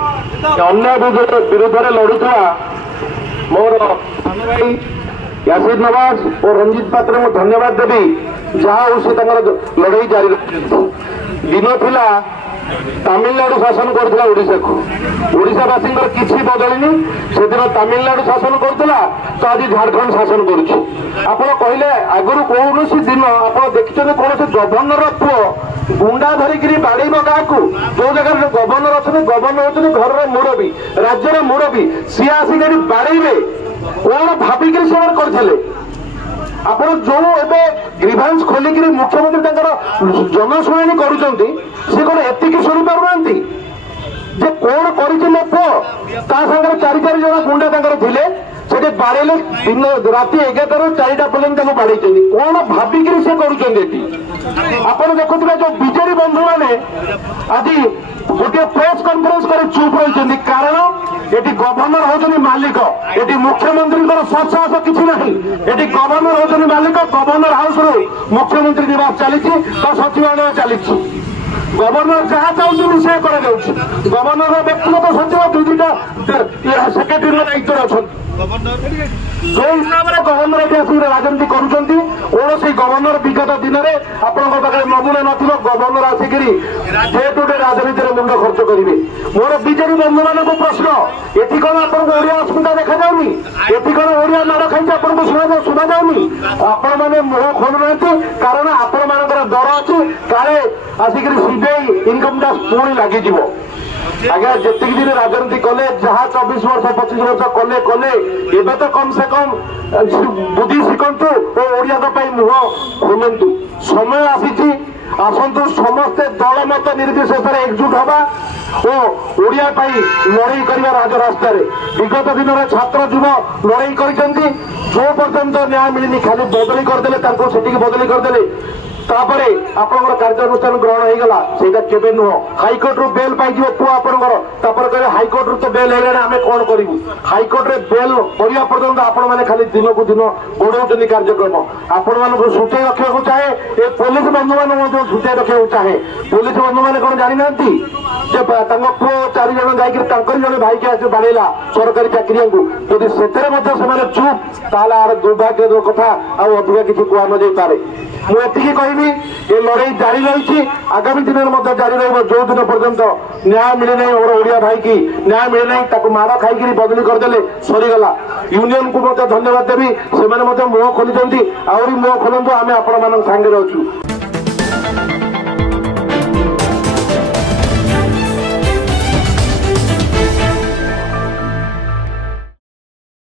अन्याय विरुद्ध लड़ुवा मोर सान भाई यासिर नवाज और रंजीत पात्र को धन्यवाद देवी जहाँ से लड़ाई जारी दिन थिला तमिलनाडु शासन करथिला ओडिशा को ओडिशावासी किसी बदलनी से दिन तमिलनाडु शासन करथिला तो आज झारखंड शासन करुछि। आपण कहले आगु कौन दिन आप देखते कौन गवर्नर पुओ गुंडा धरिकी बाड़ेब गाँ को जो जगह गवर्नर अच्छे गवर्नर होती घर मुरबी राज्यर मुरबी सी आसिक बाड़े कौन भाविक करते आप जो एवं ग्रीभांस खोलिक मुख्यमंत्री जनशुणी कर कौन एति शुणी पार जे कौन कर मो पुओ चारि चारि जन गुंडा थे से बाड़े दिन राति 11 ରୁ 4ଟା पर्यटन बाड़े कौन भाविक से कर देखुए जो बीजेडी बंधु मैंने आज गोटे प्रेस कॉन्फ्रेंस कर चुप रही कारण ये गवर्नर होती मालिक ये मुख्यमंत्री सत्साहस किसी ना ये गवर्नर होती मालिक गवर्नर हाउस रू मुख्यमंत्री निवास चली सचिवालय चली गवर्नर जहाँ चाहते से गवर्नर व्यक्तिगत सचिव 2-2टा सेक्रेटरी दायित्व अच्छा जो हिसाब से गवर्नर ये आसिक राजनीति कौन गवर्नर विगत दिन में आपण नमूना न governor Ashik day to day राजनीति मुंड खर्च करेंगे। मोर बीजेडी बंधु मान प्रश्न ये कौन आपको अस्मिता देखा जाऊनी ये कौन ओडिया माड़ खाई आपको शुणा जाऊनी आपण मैंने मुह खोलुना कारण आपण मान डर अच्छे काले आसिक सीबीआई इनकम टैक्स पुणी लगिज आज्ञा जितक दिन राजनीति कले जहाँ 24 वर्ष 25 वर्ष कले कले एवं तो कम से कम बुद्धि शिखु और ओडिया मुह खोलतु समय आसी आसतु समस्ते दल मत निर्विशेष एकजुट हवा और ओडिया लड़ाई करवा राजरास्तार विगत दिन में छात्र युव लड़ाई कर जो पर्यंत न्याय मिलनी खाली बदली करदे से बदली करदे तापर आपंकर कार्यानुष्ठान ग्रहण हो गला सेटा केबे नुह हाईकोर्ट रू बेल पाई पुओ आपंकर तापर कहे हाईकोर्ट रू तो बेल है आम कौन करूँ हाईकोर्ट रे बेल करने पर्यंत आपण मैंने खाली दिन को दिन बढ़ाऊँ कार्यक्रम आपण मान सूचे रखा चाहे ये पुलिस बंधु मान सूचे रखा चाहे पुलिस बंधु मैंने कौन जानी ना पुओ 4 जन जाकर जन भाई के आज बाड़ेला सरकारी चाकरिया को जदि से चुप ताल आर दुर्भाग्य कथा अधिका किसी कह न जाई पारे मुझे कहबी ये लड़ाई जारी रही आगामी दिन में जारी जो दिन पर्यंत न्याय मिले ना और ओडिया भाई की न्याय मिले ना माड़ खाई बदली करदे सरीगला यूनियन को धन्यवाद देवी से मुह खोली आहरी मुह खोलतु आम आपण मान सागे अच्छु।